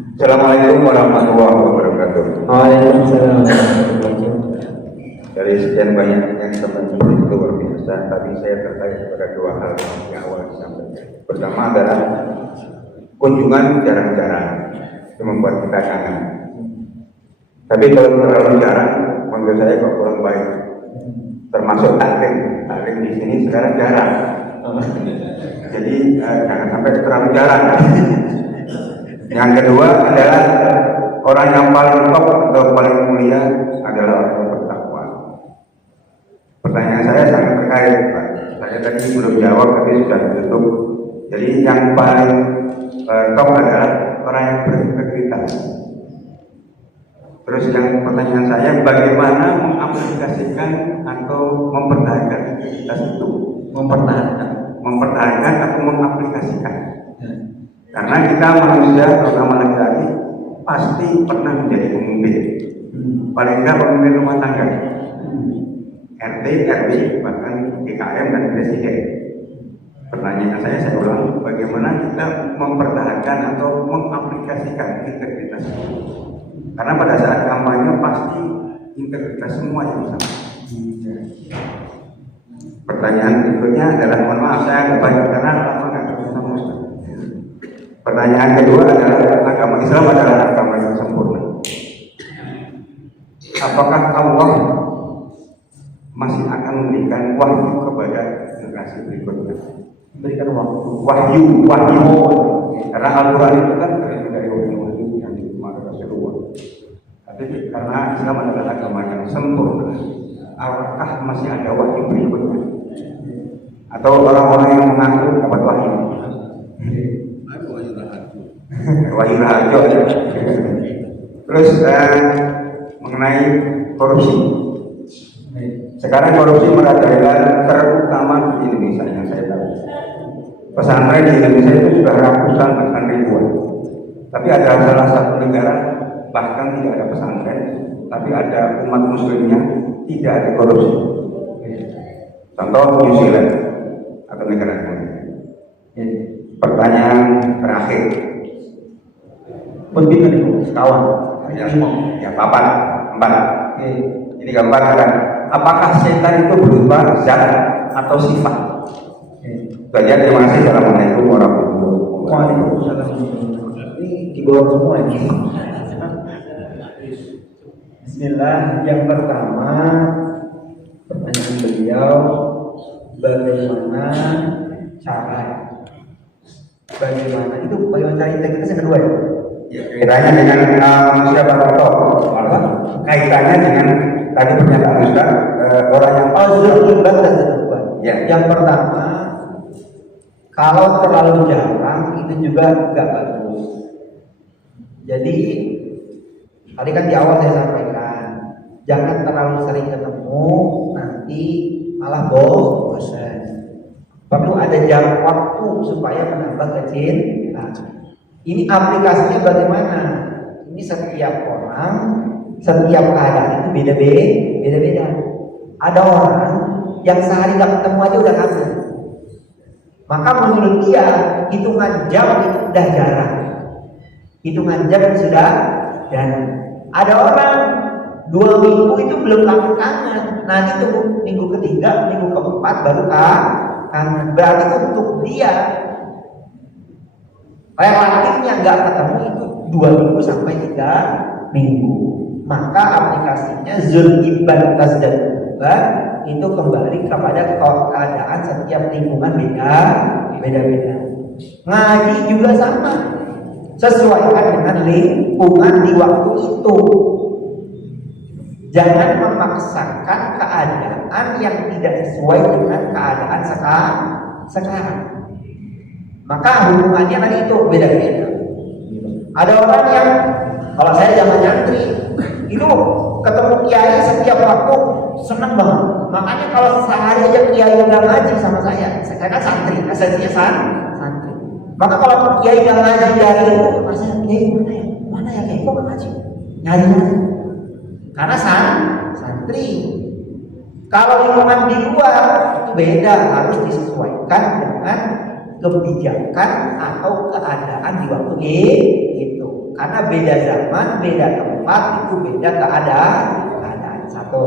Assalamualaikum warahmatullahi wabarakatuh. Waalaikumsalam warahmatullahi wabarakatuh. Dari sekian banyak yang seperti itu luar biasa, tapi saya tertarik pada dua hal yang awal disampaikan. Pertama adalah kunjungan jarang-jarang itu membuat kita kangen. Tapi kalau terlalu jarang, menurut saya kok kurang baik. Termasuk taklim di sini sekarang jarang. Jadi jangan sampai terlalu jarang. Yang kedua adalah orang yang paling top atau paling mulia adalah orang yang bertakwa. Pertanyaan saya sangat terkait, Pak. Saya tadi belum jawab tapi sudah ditutup. Jadi yang paling top adalah orang yang berintegritas. Terus yang pertanyaan saya, bagaimana mengaplikasikan atau mempertahankan integritas itu? Mempertahankan atau mengaplikasikan? Karena kita manusia, terutama laki-laki, pasti pernah menjadi pemimpin. Paling tidak pemimpin rumah tangga, RT, RW, bahkan DKM dan presiden. Pertanyaan saya ulang, bagaimana kita mempertahankan atau mengaplikasikan integritas itu? Karena pada saat kampanye pasti integritas semua yang sama. Pertanyaan berikutnya adalah, mohon maaf saya agak banyak karena lama nggak ketemu Ustaz. Pertanyaan kedua adalah, agama Islam adalah agama yang sempurna. Apakah Allah masih akan memberikan wahyu kepada generasi berikutnya? Memberikan wahyu. Karena Al-Quran itu kan dari wahyu yang diterima Rasulullah. Tapi karena Islam adalah agama yang sempurna, apakah masih ada wahyu berikutnya? Atau orang-orang yang mengaku dapat wahyu? Wahyu rahajo. Terus mengenai korupsi. Sekarang korupsi merajalela terutama di Indonesia yang saya tahu. Pesantren di Indonesia itu sudah ratusan bahkan ribuan. Tapi ada salah satu negara bahkan tidak ada pesantren, tapi ada umat muslimnya tidak ada korupsi. Contoh New Zealand atau negara lain. Pertanyaan terakhir. Penting itu sekawan. Ya, empat. Ini gambar kan. Apakah setan itu berupa zat atau sifat? Baca, terima kasih. Assalamualaikum warahmatullahi wabarakatuh. Ini di bawah semua ini. Bismillah. Yang pertama, pertanyaan beliau, bagaimana cara integritas yang kedua ya? Ya, kaitannya dengan manusia bertakwa. Kaitannya dengan tadi pernyataan Ustaz, orang yang zulmibat dan ketentuan. Ya. Yang pertama, kalau terlalu jarang itu juga nggak bagus. Jadi tadi kan di awal saya sampaikan, jangan terlalu sering ketemu, nanti malah bosan. Perlu ada jarak waktu supaya menambah kecintaan. Ini aplikasinya bagaimana? Ini setiap orang, setiap keadaan itu beda-beda. Ada orang yang sehari gak ketemu aja udah kangen. Maka menurut dia hitungan jam itu udah jarang. Hitungan jam sudah jarang. Ada orang 2 minggu itu belum kangen. Nanti tunggu minggu ketiga, minggu keempat baru kangen. Berarti untuk dia relatifnya nggak ketemu itu 2 minggu sampai 3 minggu. Maka aplikasinya zulmibat dan ketentuan itu kembali kepada keadaan setiap lingkungan beda-beda. Ngaji juga sama, sesuaikan dengan lingkungan di waktu itu. Jangan memaksakan keadaan yang tidak sesuai dengan keadaan sekarang. Maka hubungannya tadi itu beda-beda. Ada orang yang, kalau saya zaman nyantri, itu ketemu kiai setiap waktu senang banget. Makanya kalau sehari aja kiai udah ngaji sama saya kan santri, aslinya santri. Maka kalau kiai udah ngaji dari itu, rasanya kiai mana ya kiai kok ngaji? Nyari. Karena santri. Kalau lingkungan di luar itu beda, harus disesuaikan dengan kebijakan atau keadaan di waktu itu. karena beda zaman, beda tempat, itu beda keadaan. Satu.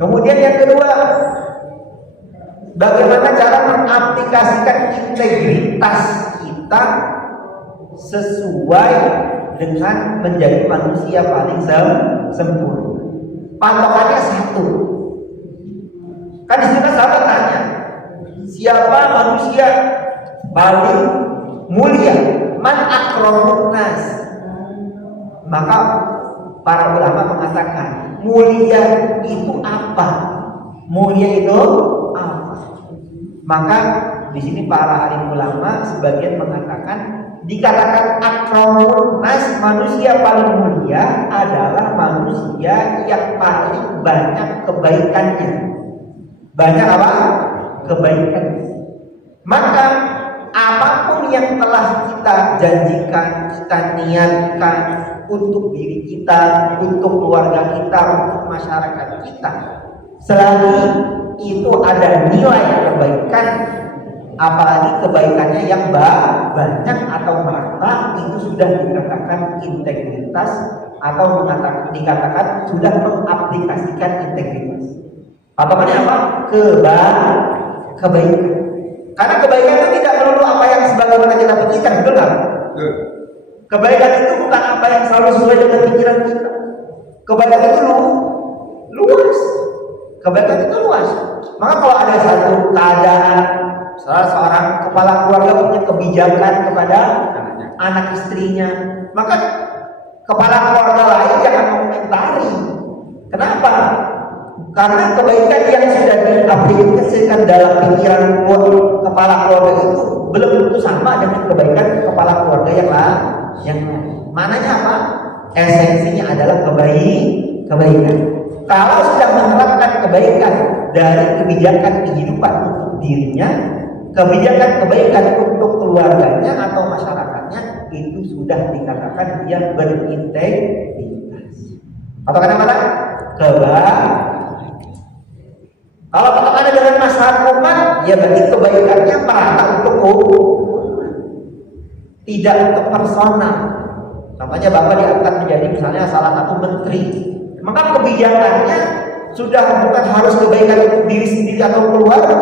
Kemudian yang kedua, bagaimana cara mengaplikasikan integritas kita sesuai dengan menjadi manusia paling sempurna. Patokannya satu. Kan di sini sahabat tanya, siapa manusia paling mulia? Man akramun nas. Maka para ulama mengatakan, mulia itu apa? Mulia itu apa? Maka di sini para alim ulama sebagian mengatakan, dikatakan akramun nas, manusia paling mulia adalah manusia yang paling banyak kebaikannya. Banyak apa? Kebaikan. Maka apapun yang telah kita janjikan, kita niatkan untuk diri kita, untuk keluarga kita, untuk masyarakat kita, selagi itu ada nilai kebaikan, apalagi kebaikannya yang banyak atau merata, itu sudah dikatakan integritas atau dikatakan sudah mengaplikasikan integritas. Patokannya apa? Kebaikan. Karena kebaikan itu tidak melulu apa yang sebagaimana kita pikirkan, betul nggak? Kebaikan itu bukan apa yang selalu sesuai dengan pikiran kita. Kebaikan itu luas. Kebaikan itu luas. Maka kalau ada satu keadaan, salah seorang kepala keluarga punya kebijakan kepada anak istrinya, maka kepala keluarga lain jangan mengomentari. Kenapa? Karena kebaikan yang sudah diaplikasikan dalam pikiran kepala keluarga itu belum tentu sama dengan kebaikan kepala keluarga yang lain. Mananya apa? Esensinya adalah kebaikan. Kalau sudah menerapkan kebaikan dari kebijakan kehidupan untuk dirinya, kebijakan kebaikan untuk keluarganya atau masyarakatnya, itu sudah dikatakan dia berintegritas. Atau kenapa? Kalau katakan dengan masalah umat, ya berarti kebaikannya merata untuk tidak untuk personal. Contohnya Bapak diangkat menjadi misalnya salah satu menteri, maka kebijakannya sudah bukan harus kebaikan untuk diri sendiri atau keluarga.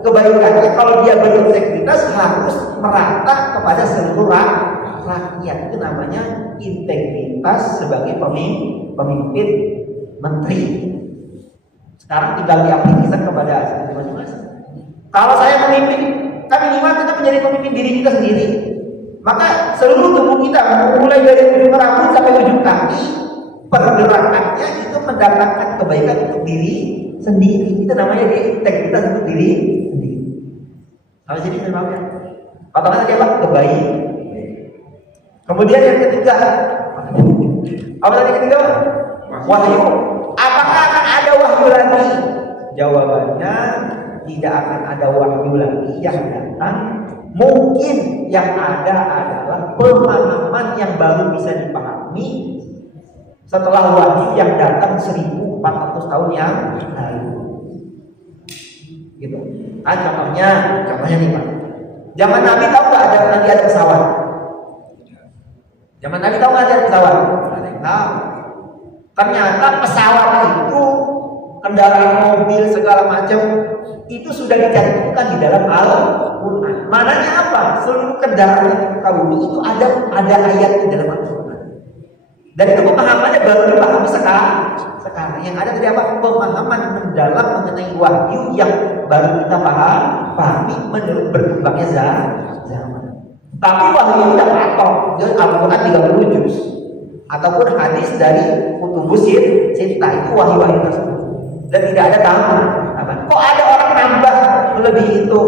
Kebaikannya kalau dia berintegritas harus merata kepada seluruh rakyat. Itu namanya integritas sebagai pemimpin menteri. Sekarang tinggal diaplikasikan kepada masing-masing. Kalau saya memimpin, kan minimal kita menjadi pemimpin diri kita sendiri. Maka seluruh tubuh kita, mulai dari ujung rambut sampai ujung kaki, pergerakannya itu mendatangkan kebaikan untuk diri sendiri. Itu namanya dia integritas untuk diri sendiri. Kalau jadi sebabnya, katakan dia apa? Kebaikan. Kemudian yang ketiga, apa tadi ketiga? Wahyu. Apakah akan ada wahyu lagi? Jawabannya tidak akan ada wahyu lagi yang datang. Mungkin yang ada adalah pemahaman yang baru bisa dipahami setelah wahyu yang datang 1400 tahun yang lalu. Gitu. Nah, contohnya nih Pak. Zaman Nabi tahu nggak nanti ada pesawat? Zaman Nabi tahu nggak ada pesawat? Ada yang tahu. Ternyata pesawat itu, kendaraan mobil segala macam itu sudah dicantumkan di dalam Al-Quran. Mananya apa? Seluruh kendaraan yang kita bumi itu ada ayat di dalam Al-Quran. Dan itu pemahamannya baru dipahami sekarang. Yang ada tadi apa? Pemahaman mendalam mengenai wahyu yang baru kita pahami menurut berkembangnya zaman. Tapi wahyu tidak patok. Al-Quran 30 juz. Ataupun hadis dari kutubus cinta, itu wahyu-wahyu tersebut. Dan tidak ada tambahan. Kok ada orang nambah melebihi itu?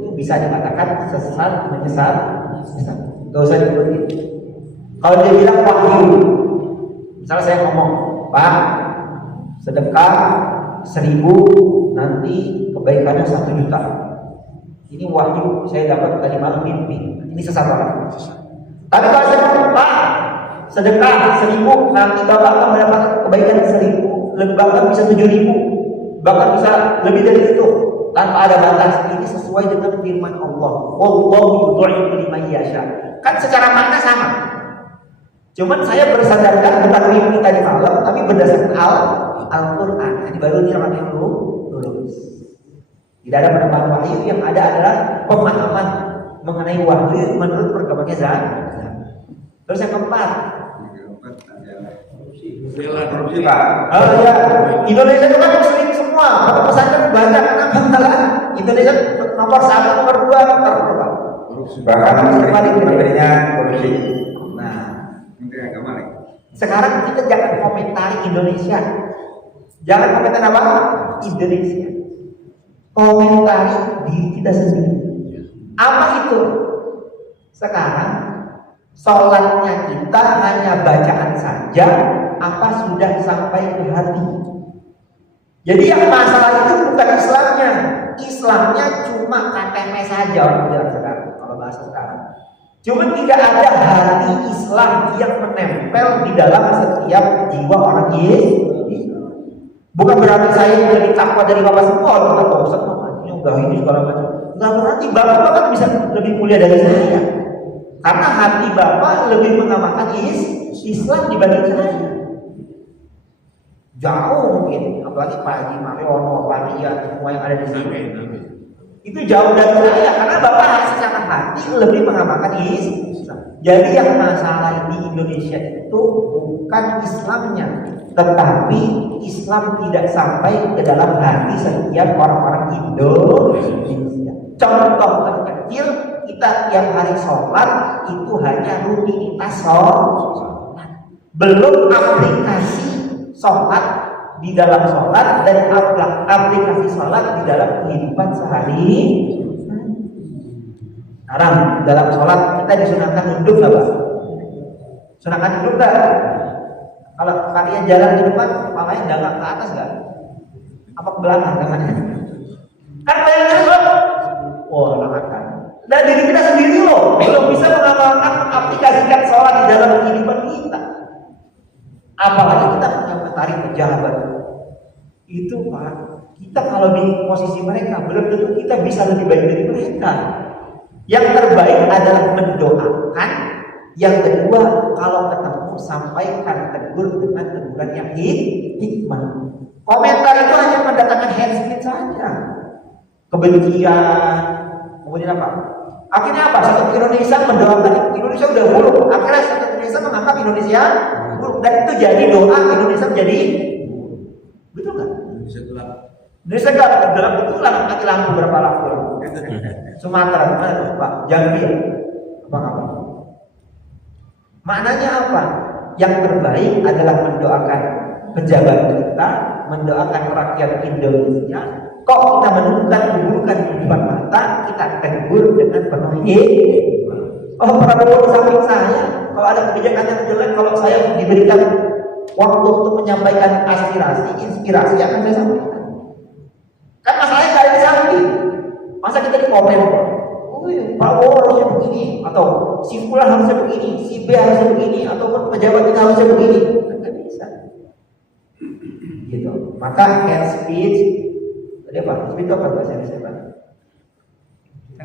Itu bisa dikatakan sesat, menyesat. Gak usah diikuti. Kalau dia bilang wahyu, misalnya saya ngomong, Pak, sedekah 1000, nanti kebaikannya 1 juta. Ini wahyu, saya dapat tadi malam mimpi. Ini sesat orang. Tapi kalau saya ngomong, Pak, sedekah 1000, nanti Bapak akan mendapatkan kebaikan 1000, lebih bahkan bisa 7000, bahkan bisa lebih dari itu tanpa ada batas. Ini sesuai dengan firman Allah, wallahu yudhi'u liman yasha. Kan secara makna sama. Cuman saya bersadarkan bukan mimpi tadi malam, tapi berdasarkan Al-Quran. Ini baru nilai yang lurus. Tidak ada penambahan wahyu, yang ada adalah pemahaman mengenai wahyu menurut perkembangan zaman. Terus yang keempat, korupsi Pak. ya, Indonesia itu kan muslim semua, kalau pesantren banyak, kenapa malah Indonesia nomor 1, nomor 2, nomor berapa? Bahkan menterinya korupsi. Nah, Menteri Agama lagi. sekarang kita jangan komentari Indonesia. Jangan komentari apa? Indonesia. Komentari diri kita sendiri. Apa itu? Sekarang sholatnya kita hanya bacaan saja, apa sudah sampai ke hati? Jadi yang masalah itu bukan Islamnya. Islamnya cuma KTP saja orang bilang sekarang, kalau bahasa sekarang. Cuma tidak ada hati Islam yang menempel di dalam setiap jiwa orang Islam. Bukan berarti saya menjadi takwa dari Bapak semua, kalau Ustaz enggak ini segala macam. Enggak berarti Bapak kan bisa lebih mulia dari saya. Karena hati Bapak lebih mengamalkan Islam dibanding saya. Jauh mungkin, apalagi Pak Haji Mariono, Pak Rian, semua yang ada di sini. Itu jauh dari saya, karena Bapak secara hati lebih mengamalkan Islam. Jadi yang masalah di Indonesia itu bukan Islamnya, tetapi Islam tidak sampai ke dalam hati setiap orang-orang Indonesia. Contoh terkecil, kita tiap hari sholat itu hanya rutinitas sholat, belum aplikasi sholat di dalam sholat dan aplikasi sholat di dalam kehidupan sehari. Sekarang dalam sholat kita disunahkan duduk nggak Pak? Sunahkan duduk nggak? Kalau kalian jalan di depan, kepalanya dangak ke atas nggak? Apa ke belakang tangannya? Kan bayangin loh. Oh, langatan. Dan diri kita sendiri loh belum bisa mengamalkan, aplikasikan sholat di dalam kehidupan kita. Apalagi kita mengomentari pejabat. Itu Pak, kita kalau di posisi mereka belum tentu kita bisa lebih baik dari mereka. Yang terbaik adalah mendoakan. Yang kedua, kalau ketemu sampaikan, tegur dengan teguran yang hikmah. Komentar itu hanya mendatangkan hate speech saja, kebencian, kemudian apa? Akhirnya apa? Satu Indonesia mendoakan Indonesia udah buruk. Akhirnya satu Indonesia menganggap Indonesia buruk, dan itu jadi doa Indonesia menjadi betul nggak? Indonesia gelap betul lah, mati lampu berapa lampu? Sumatera, mana tuh Pak? Jambi, apa? Maknanya apa? Yang terbaik adalah mendoakan pejabat kita, mendoakan rakyat Indonesia. Kok kita menemukan keburukan di depan mata, kita tegur dengan penuh hikmah. Oh, Prabowo di samping saya, kalau ada kebijakan yang jelek, kalau saya diberikan waktu untuk menyampaikan aspirasi, inspirasi akan saya sampaikan. Kan masalahnya nggak ada di samping. Masa kita di komen, oh iya, Prabowo harusnya begini, atau si Fulan harusnya begini, si B harusnya begini, ataupun pejabat kita harusnya begini, nggak bisa. Gitu. Maka hate speech, tadi apa? Speech itu apa bahasa Indonesia?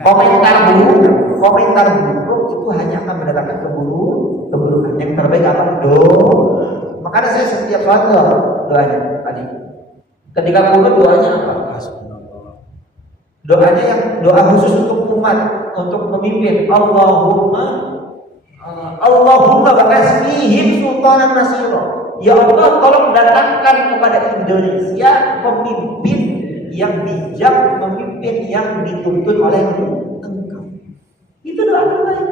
Komentar buruk itu hanya akan mendatangkan keburukan. Yang terbaik apa? Makanya saya setiap sholat doanya tadi. Ketika kunut doanya apa? Doanya yang doa khusus untuk umat, untuk pemimpin. Allahumma bakasmihim sultanan nasiro. Ya Allah, tolong datangkan kepada Indonesia pemimpin yang bijak, pemimpin yang dituntun oleh Engkau. Itu doa terbaik.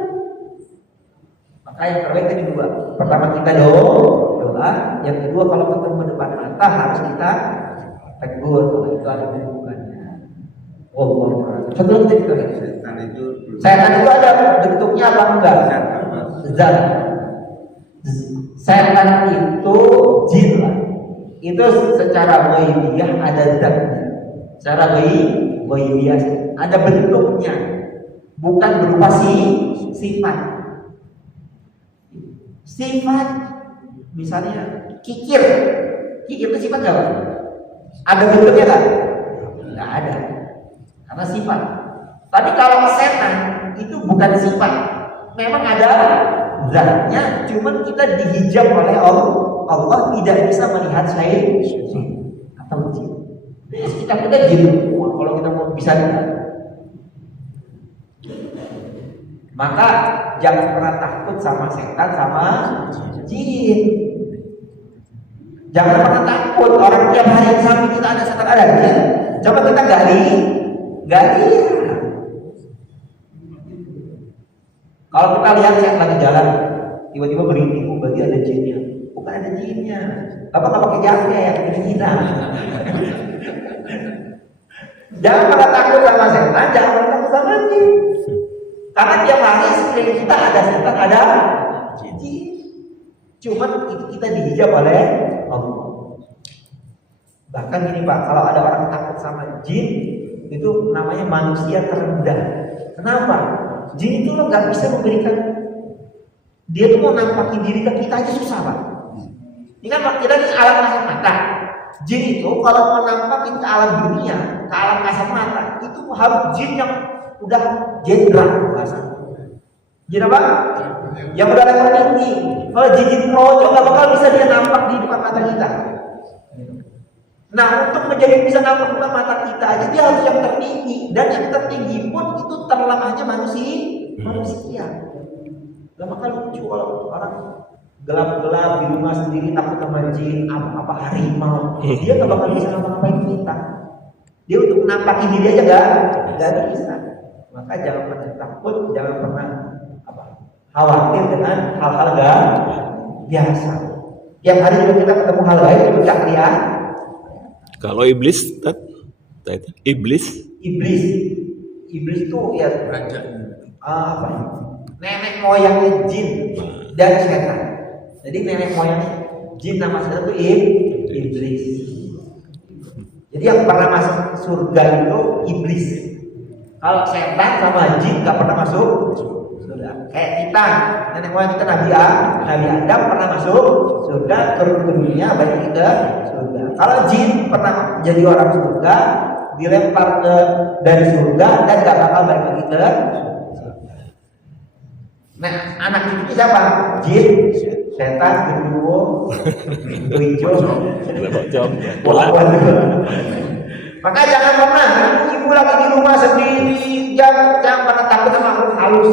Maka yang terbaik tadi dua. Pertama kita doa, yang kedua kalau ketemu depan mata harus kita tegur kalau itu ada hubungannya. Setelah itu setan itu ada bentuknya apa enggak? Zat. Setan itu jin lah. Itu secara ghaibiyah ada zatnya. Secara ghaibiyah ada bentuknya. Bukan berupa sifat. Sifat misalnya kikir. Kikir itu sifat apa? Ada bentuknya enggak? Enggak ada. Karena sifat. Tapi kalau setan itu bukan sifat, memang ada zatnya, cuman kita dihijab oleh Allah. Allah tidak bisa melihat syaitan atau jin. Kita jin kalau kita mau bisa lihat. Maka jangan pernah takut sama setan sama jin. Jangan pernah takut orang tiap hari samping kita ada setan ada jin. Coba kita gali. Kalau kita lihat setan lagi jalan, tiba-tiba berhenti, berarti ada jinnya. Bukan ada jinnya. Bapak nggak pakai jaket, ini kita. Jangan pernah takut sama setan, jangan pernah takut sama jin. Karena tiap hari sekeliling kita ada setan, ada jin. Cuman itu kita dihijab oleh Allah. Bahkan gini Pak, kalau ada orang takut sama jin, itu namanya manusia terendah. Kenapa? Jin itu lo nggak bisa memberikan, dia tuh mau nampakin diri ke kita aja susah Pak. Ini kan kita di alam kasat mata. Jin itu kalau mau nampakin ke alam dunia, ke alam kasat mata, itu harus jin yang udah jenderal bahasa. Jin apa? Yang udah level tinggi. Kalau jin kroco nggak bakal bisa dia nampak di depan mata kita. Nah, untuk menjadi bisa nampak di depan mata kita aja dia harus yang tertinggi, dan yang tertinggi pun itu terlemahnya manusia. Gak bakal lucu kalau orang gelap-gelap di rumah sendiri takut sama jin, apa harimau, dia gak bakal bisa ngapa-ngapain kita. Dia untuk menampakin diri aja gak bisa. Maka jangan pernah takut, jangan pernah khawatir dengan hal-hal gak biasa. Tiap hari juga kita ketemu hal lain itu gak lihat. Kalau iblis, iblis itu ya nenek moyangnya jin dan setan. Jadi nenek moyangnya jin sama setan itu iblis. Jadi yang pernah masuk surga itu iblis. Kalau setan sama jin nggak pernah masuk surga. Kayak kita, nenek moyang kita Nabi Adam pernah masuk surga, turun ke dunia, balik ke surga. Kalau jin pernah jadi orang surga, dilempar dari surga dan gak bakal balik lagi ke surga. Nah, anak itu siapa? Jin, setan, genderuwo, hijau, maka jangan pernah ibu lagi di rumah sendiri, jangan pernah takut sama makhluk halus.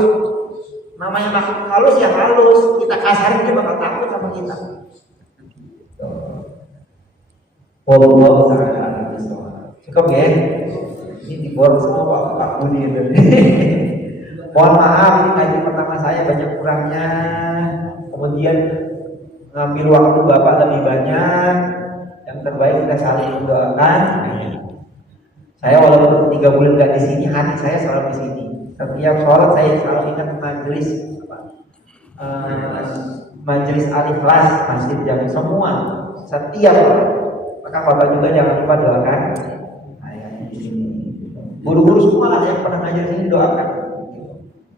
Namanya makhluk halus ya halus, kita kasarin dia bakal takut sama kita. Wallahu ta'ala cukup ya. Ini dibuat semua Pak Budi. Mohon maaf, ini kaji pertama saya banyak kurangnya. Kemudian ngambil waktu Bapak lebih banyak. Yang terbaik kita saling mendoakan. Saya walaupun 3 bulan gak di sini, hati saya selalu di sini. Setiap sholat saya selalu ingat majelis al-ikhlas masjid jami semua. Setiap maka Bapak juga jangan lupa doakan. Guru-guru semua lah yang pernah ngajar sini doakan.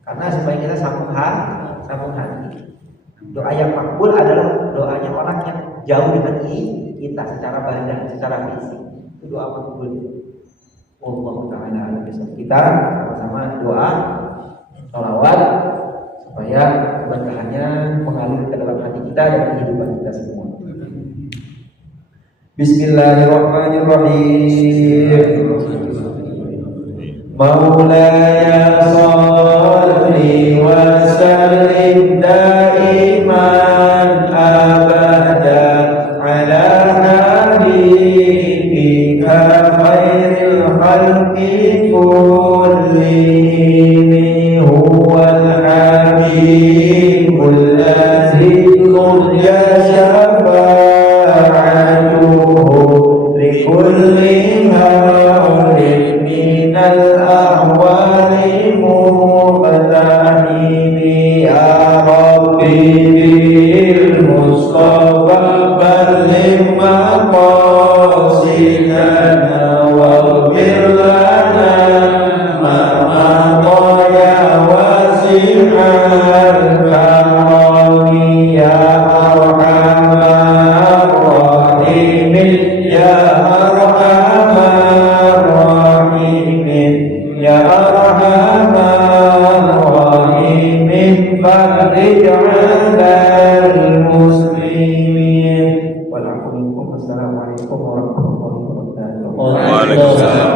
Karena supaya kita sambung hati. Doa yang makbul adalah doanya orang yang jauh dengan kita secara badan, secara fisik. Itu doa makbul. Allah Ta'ala kita sama-sama doa sholawat supaya keberkahannya mengalir ke dalam hati kita dan kehidupan kita semua. Bismillahirrahmanirrahim. Maulaya sholli wa sallim daiman abada ala habibika khairil khalqi kullihim huwal habibul ladzi turja syafa'atuhu likulli hawlin minal ahwali muqtahimi ya Rabbi bil Mustafa balligh maqasidana waghfir lana ma madaya wasi'al karami ya arhamar rahimin ya arhamar rahimin ya arhamar rahimin farij Wassalamualaikum warahmatullahi wabarakatuh. Waalaikumsalam.